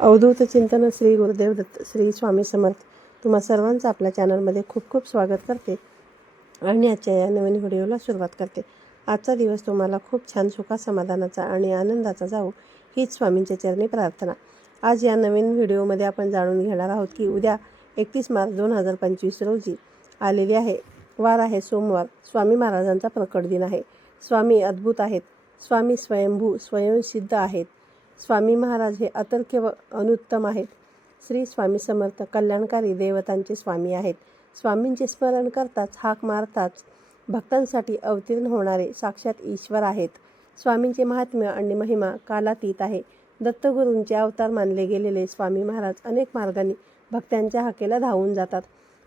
अवधूत चिंतन श्री गुरुदेव दत्त श्री स्वामी समर्थ. तुम्हा सर्वांचं आपल्या चॅनलमध्ये खूप खूप स्वागत करते आणि आजच्या या नवीन व्हिडिओला सुरुवात करते. आजचा दिवस तुम्हाला खूप छान सुखा समाधानाचा आणि आनंदाचा जावो हीच स्वामींच्या चरणी प्रार्थना. आज या नवीन व्हिडिओमध्ये आपण जाणून घेणार आहोत की उद्या एकतीस मार्च दोन हजार पंचवीस रोजी आलेली आहे. वार आहे सोमवार. स्वामी महाराजांचा प्रकट दिन आहे. स्वामी अद्भुत आहेत. स्वामी स्वयंभू स्वयंसिद्ध आहेत. स्वामी महाराज हे अतर्क्य व अनुत्तम आहेत. श्री स्वामी समर्थ कल्याणकारी देवतांचे स्वामी आहेत. स्वामींचे स्मरण करताच हाक मारताच भक्तांसाठी अवतीर्ण होणारे साक्षात ईश्वर आहेत. स्वामींचे महात्म्य आणि महिमा कालातीत आहे. दत्तगुरूंचे अवतार मानले गेलेले स्वामी महाराज अनेक मार्गांनी भक्तांच्या हाकेला धावून जातात.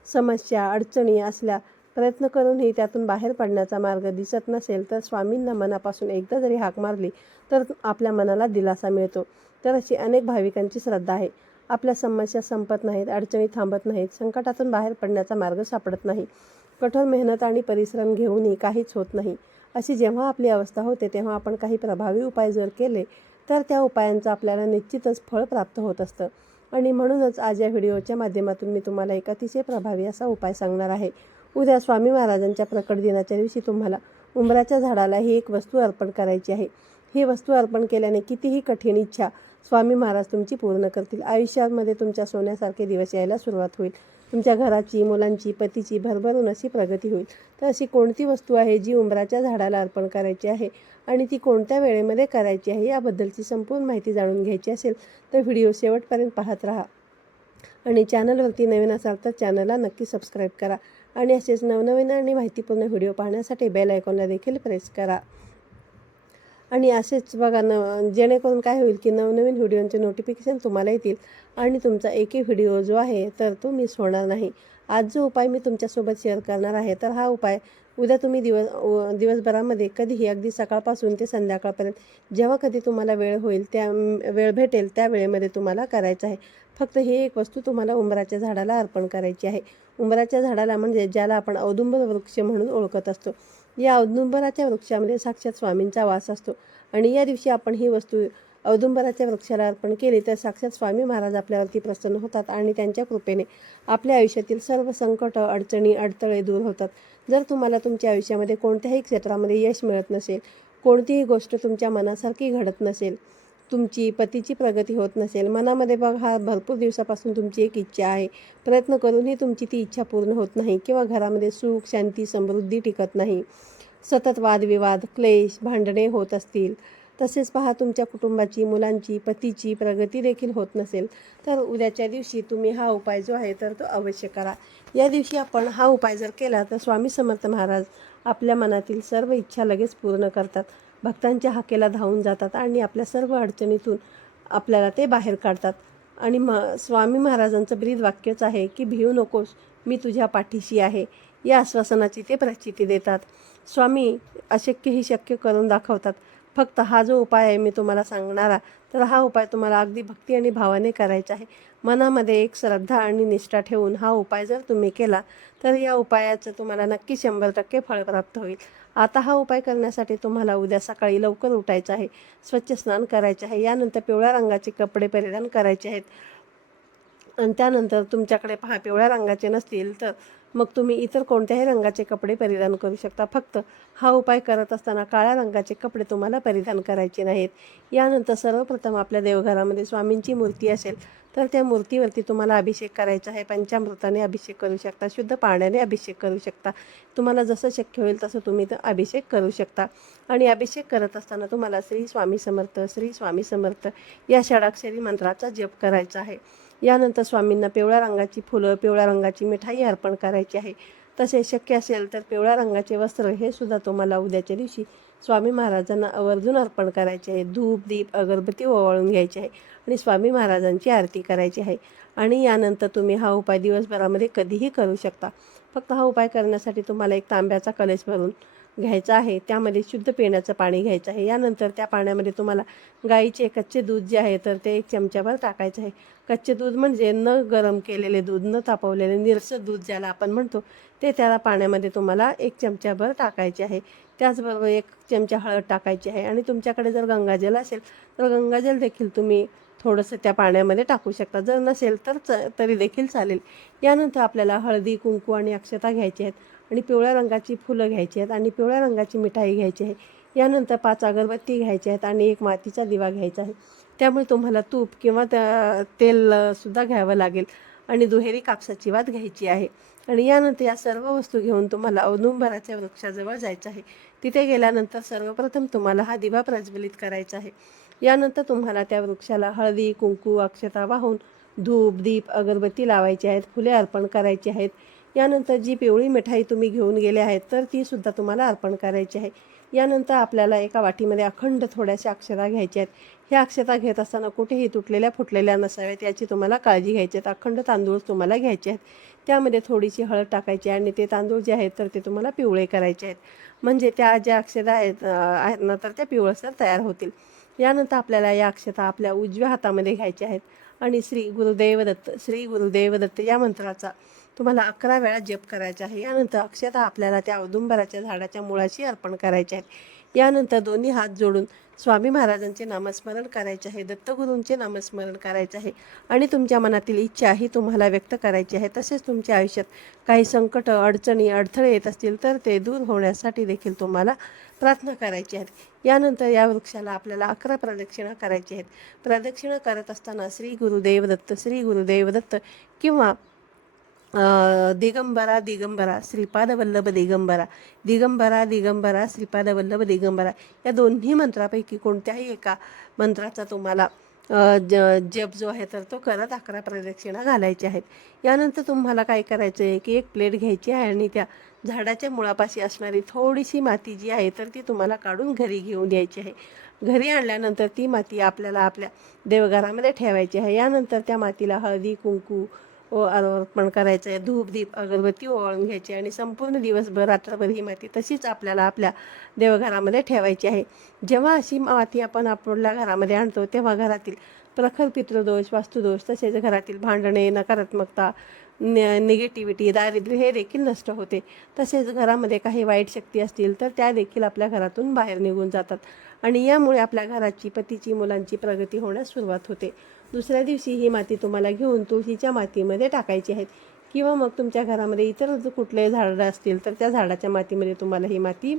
समस्या अडचणी असल्या प्रयत्न करूनही त्यातून बाहेर पडण्याचा मार्ग दिसत नसेल तर स्वामींना मनापासून एकदा जरी हाक मारली तर आपल्या मनाला दिलासा मिळतो. तर अशी अनेक भाविकांची श्रद्धा आहे. आपल्या समस्या संपत नाहीत अडचणी थांबत नाहीत संकटातून बाहेर पडण्याचा मार्ग सापडत नाही. कठोर मेहनत आणि परिश्रम घेऊनही काहीच होत नाही. अशी जेव्हा आपली अवस्था होते तेव्हा आपण काही प्रभावी उपाय जर केले तर त्या उपायांचं आपल्याला निश्चितच फळ प्राप्त होत असतं. आणि म्हणूनच आज या व्हिडिओच्या माध्यमातून मी तुम्हाला एक अतिशय प्रभावी असा उपाय सांगणार आहे. उद्या स्वामी महाराजांच्या प्रकट दिनाच्या दिवशी तुम्हाला उंबराच्या झाडाला ही एक वस्तू अर्पण करायची आहे. ही वस्तू अर्पण केल्याने कितीही कठीण इच्छा स्वामी महाराज तुमची पूर्ण करतील. आयुष्यामध्ये तुमच्या सोन्यासारखे दिवस यायला सुरुवात होईल. तुमच्या घराची मुलांची पतीची भरभरून अशी प्रगती होईल. तर अशी कोणती वस्तू आहे जी उंबराच्या झाडाला अर्पण करायची आहे आणि ती कोणत्या वेळेमध्ये करायची आहे याबद्दलची संपूर्ण माहिती जाणून घ्यायची असेल तर व्हिडिओ शेवटपर्यंत पाहत राहा. आणि चॅनलवरती नवीन असाल तर चॅनलला नक्की सबस्क्राईब करा. आणि असेच नवनवीन आणि माहितीपूर्ण व्हिडिओ पाहण्यासाठी बेल आयकॉनला देखील प्रेस करा. आणि असेच बघा न जेणेकरून काय होईल की नवनवीन व्हिडिओंचे नोटिफिकेशन तुम्हाला येतील आणि तुमचा एकही व्हिडिओ जो आहे तर तो मिस होणार नाही. आज जो उपाय मी तुमच्यासोबत शेअर करणार आहे तर हा उपाय उद्या तुम्ही दिवस दिवसभरामध्ये कधीही अगदी सकाळपासून ते संध्याकाळपर्यंत जेव्हा कधी तुम्हाला वेळ होईल त्या वेळ भेटेल त्या वेळेमध्ये तुम्हाला करायचं आहे. फक्त ही एक वस्तू तुम्हाला उंबराच्या झाडाला अर्पण करायची आहे. उंबराच्या झाडाला म्हणजे ज्याला आपण औदुंबर वृक्ष म्हणून ओळखत असतो. या औदुंबराच्या वृक्षामध्ये साक्षात स्वामींचा वास असतो. आणि या दिवशी आपण ही वस्तू औदुंबराच्या वृक्षाला अर्पण केली तर साक्षात स्वामी महाराज आपल्यावरती प्रसन्न होतात आणि त्यांच्या कृपेने आपल्या आयुष्यातील सर्व संकट अडचणी अडथळे दूर होतात. जर तुम्हाला तुमच्या आयुष्यामध्ये कोणत्याही क्षेत्रामध्ये यश मिळत नसेल कोणतीही गोष्ट तुमच्या मनासारखी घडत नसेल तुमची पतीची प्रगती होत नसेल मनामध्ये बघ हा भरपूर दिवसापासून तुमची एक इच्छा आहे. प्रयत्न करूनही तुमची ती इच्छा पूर्ण होत नाही किंवा घरामध्ये सुख शांती समृद्धी टिकत नाही. सतत वादविवाद क्लेश भांडणे होत असतील. तसेच पहा तुमच्या कुटुंबाची मुलांची पतीची प्रगती देखील होत नसेल तर उद्याच्या दिवशी तुम्ही हा उपाय जो आहे तर तो अवश्य करा. या दिवशी आपण हा उपाय जर केला तर स्वामी समर्थ महाराज आपल्या मनातील सर्व इच्छा लगेच पूर्ण करतात. भक्तांच्या हाकेला धावून जातात आणि आपल्या सर्व अडचणीतून आपल्याला ते बाहेर काढतात. आणि म स्वामी महाराजांचं ब्रीद वाक्यच आहे की भिऊ नकोस मी तुझ्या पाठीशी आहे. या आश्वासनाची ते प्रचिती देतात. स्वामी अशक्यही शक्य करून दाखवतात. फक्त हा जो उपाय आहे मी तुम्हाला सांगणारा तर हा उपाय तुम्हाला अगदी भक्ती आणि भावाने करायचा आहे. मनामध्ये एक श्रद्धा आणि निष्ठा ठेवून हा उपाय जर तुम्ही केला तर या उपायाचं तुम्हाला नक्की शंभर टक्के फळ प्राप्त होईल. आता हा उपाय करण्यासाठी तुम्हाला उद्या सकाळी लवकर उठायचं आहे स्वच्छ स्नान करायचे आहे यानंतर पिवळ्या रंगाचे कपडे परिधान करायचे आहेत. आणि त्यानंतर तुमच्याकडे पहा पिवळ्या रंगाचे नसतील तर मग तुम्ही इतर कोणत्याही रंगाचे कपडे परिधान करू शकता. फक्त हा उपाय करत असताना काळ्या रंगाचे कपडे तुम्हाला परिधान करायचे नाहीत. यानंतर सर्वप्रथम आपल्या देवघरामध्ये स्वामींची मूर्ती असेल तर त्या मूर्तीवरती तुम्हाला अभिषेक करायचा आहे. पंचामृताने अभिषेक करू शकता. शुद्ध पाण्याने अभिषेक करू शकता. तुम्हाला जसं शक्य होईल तसं तुम्ही तर अभिषेक करू शकता. आणि अभिषेक करत असताना तुम्हाला श्री स्वामी समर्थ श्री स्वामी समर्थ या षडाक्षरी मंत्राचा जप करायचा आहे. यानंतर स्वामींना पिवळ्या रंगाची फुलं पिवळ्या रंगाची मिठाई अर्पण करायची आहे. तसेच शक्य असेल तर पिवळ्या रंगाचे वस्त्र हे सुद्धा तुम्हाला उद्याच्या दिवशी स्वामी महाराजांना आवर्जून अर्पण करायचे आहे. धूप दीप अगरबत्ती ओवाळून घ्यायची आहे आणि स्वामी महाराजांची आरती करायची आहे. आणि यानंतर तुम्ही हा उपाय दिवसभरामध्ये कधीही करू शकता. फक्त हा उपाय करण्यासाठी तुम्हाला एक तांब्याचा कलश भरून घ्यायचा आहे त्यामध्ये शुद्ध पिण्याचं पाणी घ्यायचं आहे. यानंतर त्या पाण्यामध्ये तुम्हाला गाईचे कच्चे दूध जे आहे तर ते एक चमच्याभर टाकायचं आहे. कच्चे दूध म्हणजे न गरम केलेले दूध न तापवलेले निरसं दूध ज्याला आपण म्हणतो ते त्याला पाण्यामध्ये तुम्हाला एक चमच्याभर टाकायचे आहे. त्याचबरोबर एक चमचा हळद टाकायची आहे. आणि तुमच्याकडे जर गंगाजल असेल तर गंगाजल देखील तुम्ही थोडंसं त्या पाण्यामध्ये टाकू शकता. जर नसेल तर च तरी देखील चालेल. यानंतर आपल्याला हळदी कुंकू आणि अक्षता घ्यायची आहेत. आणि पिवळ्या रंगाची फुलं घ्यायची आहेत आणि पिवळ्या रंगाची मिठाई घ्यायची आहे. यानंतर पाच अगरबत्ती घ्यायची आहेत आणि एक मातीचा दिवा घ्यायचा आहे. त्यामुळे तुम्हाला तूप किंवा त्या तेलसुद्धा घ्यावं लागेल आणि दुहेरी कापसाची वात घ्यायची आहे. आणि यानंतर या सर्व वस्तू घेऊन तुम्हाला औदुंबराच्या वृक्षाजवळ जायचं आहे. तिथे गेल्यानंतर सर्वप्रथम तुम्हाला हा दिवा प्रज्वलित करायचा आहे. यानंतर तुम्हाला त्या वृक्षाला हळदी कुंकू अक्षता वाहून धूप दीप अगरबत्ती लावायची आहेत. फुले अर्पण करायची आहेत. यानंतर जी पिवळी मिठाई तुम्ही घेऊन गेले आहेत तर ती सुद्धा तुम्हाला अर्पण करायची आहे. यानंतर आपल्याला एका वाटीमध्ये अखंड थोड्याशा अक्षता घ्यायच्या आहेत. ह्या अक्षता घेत असताना कुठेही तुटलेल्या फुटलेल्या नसाव्यात याची तुम्हाला काळजी घ्यायची आहेत. अखंड तांदूळ तुम्हाला घ्यायचे आहेत. त्यामध्ये थोडीशी हळद टाकायची आणि ते तांदूळ जे आहेत तर ते तुम्हाला पिवळे करायचे आहेत. म्हणजे त्या ज्या अक्षता आहेत आहेत ना तर त्या पिवळसर तयार होतील. यानंतर आपल्याला या अक्षता आपल्या उजव्या हातामध्ये घ्यायच्या आहेत. आणि श्री गुरुदेवदत्त श्री गुरुदेवदत्त या मंत्राचा तुम्हाला अकरा वेळा जप करायचा आहे. यानंतर अक्षता आपल्याला त्या औदुंबराच्या झाडाच्या मुळाशी अर्पण करायचे आहेत यानंतर दोन्ही हात जोडून स्वामी महाराजांचे नामस्मरण करायचे आहे. दत्तगुरूंचे नामस्मरण करायचे आहे. आणि तुमच्या मनातील इच्छा ही तुम्हाला व्यक्त करायची आहे. तसेच तुमच्या आयुष्यात काही संकट अडचणी अडथळे येत असतील तर ते दूर होण्यासाठी देखील तुम्हाला प्रार्थना करायची आहेत. यानंतर या वृक्षाला आपल्याला अकरा प्रदक्षिणा करायची आहेत. प्रदक्षिणा करत असताना श्री गुरुदेव दत्त श्री गुरुदेव दत्त किंवा दिगंबरा दिगंबरा श्रीपादवल्लभ दिगंबरा दिगंबरा दिगंबरा श्रीपादवल्लभ दिगंबरा या दोन्ही मंत्रापैकी कोणत्याही एका मंत्राचा तुम्हाला ज जप जो आहे तर तो करत अकरा प्रदक्षिणा घालायच्या आहेत. यानंतर तुम्हाला काय करायचं आहे की एक प्लेट घ्यायची आहे आणि त्या झाडाच्या मुळापाशी असणारी थोडीशी माती जी आहे तर ती तुम्हाला काढून घरी घेऊन यायची आहे. घरी आणल्यानंतर ती माती आपल्याला आपल्या देवघरामध्ये ठेवायची आहे. यानंतर त्या मातीला हळदी कुंकू ओ अर्पण करायचं आहे धूप दीप अगरबत्ती ओवाळून घ्यायची आणि संपूर्ण दिवसभर रात्रभर ही माती तशीच आपल्याला आपल्या देवघरामध्ये ठेवायची आहे. जेव्हा अशी माती आपण आपल्या घरामध्ये आणतो तेव्हा घरातील प्रखर पितृदोष वास्तुदोष तसेच घरातील भांडणे नकारात्मकता न निगेटिव्हिटी दारिद्र्य हे देखील नष्ट होते. तसेच घरामध्ये काही वाईट शक्ती असतील तर त्या देखील आपल्या घरातून बाहेर निघून जातात आणि यामुळे आपल्या घराची पतीची मुलांची प्रगती होण्यास सुरुवात होते. दुसऱ्या दिवशी ही माती तुम्हाला घेऊन तुळशीच्या मातीमध्ये टाकायची आहेत. किंवा मग तुमच्या घरामध्ये इतर कुठले झाडं असतील तर त्या झाडाच्या मातीमध्ये तुम्हाला ही माती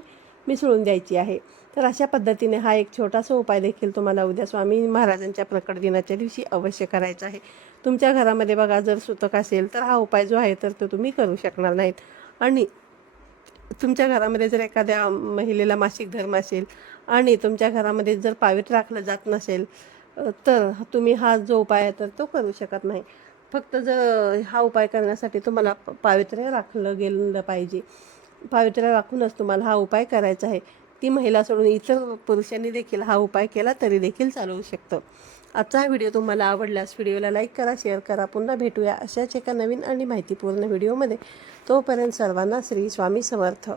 मिसळून द्यायची आहे. तर अशा पद्धतीने हा एक छोटासा उपाय देखील तुम्हाला उद्या स्वामी महाराजांच्या प्रकट दिनाच्या दिवशी अवश्य करायचा आहे. तुमच्या घरामध्ये बघा जर सुतक असेल तर हा उपाय जो आहे तर तो तुम्ही करू शकणार नाहीत. आणि तुमच्या घरामध्ये जर एखाद्या महिलेला मासिक धर्म असेल आणि तुमच्या घरामध्ये जर पावित्र राखलं जात नसेल तर तुम्ही हा जो उपाय आहे तर तो करू शकत नाही. फक्त जर हा उपाय करण्यासाठी तुम्हाला पावित्र्य राखलं गेलं पाहिजे. पावित्र्य राखूनच तुम्हाला हा उपाय करायचा आहे. ती महिला सोडून इतर पुरुषांनी देखील हा उपाय केला तरी देखील चालवू शकतं. आजचा हा व्हिडिओ तुम्हाला आवडल्यास व्हिडिओला लाईक करा शेअर करा. पुन्हा भेटूया अशाच एका नवीन आणि माहितीपूर्ण व्हिडिओमध्ये. तोपर्यंत सर्वांना श्री स्वामी समर्थ.